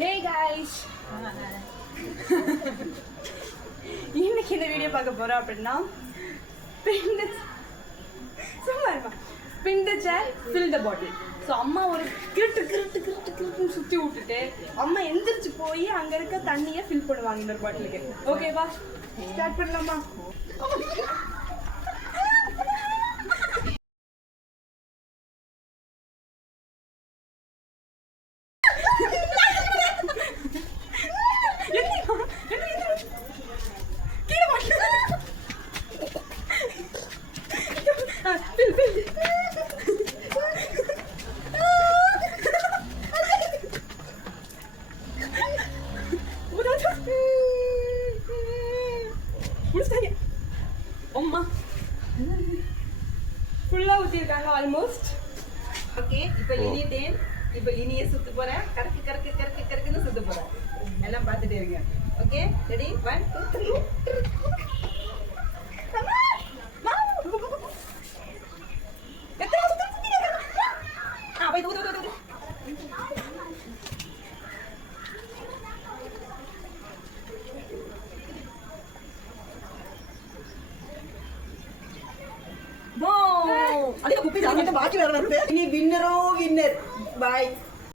Hey guys. இன்னைக்கு இந்த video பார்க்க போறோம் அப்படின்னா spin the chair, fill the bottle. So அம்மா ஒரு கிருட்டு சுற்றி விட்டுட்டு அம்மா எந்திரிச்சு போய் அங்க இருக்க தண்ணியை ஃபில் பண்ணுவாங்க இந்த பாட்டிலுக்கு. ஓகேவா, ஸ்டார்ட் பண்ணலாமா? அம்மா ஃபுல்லா ஊத்திருக்காங்க ஆல்மோஸ்ட். ஓகே, இப்போ இனி டேன். இப்போ இனியே சுத்து போறேன். கறக்குன்னு சுத்த போறேன். எல்லாம் பார்த்துட்டே இருங்க. Okay, ready? 1 2 3. Wow! Ada kupi jangan kita baki lah nanti. Ini winner. Bye.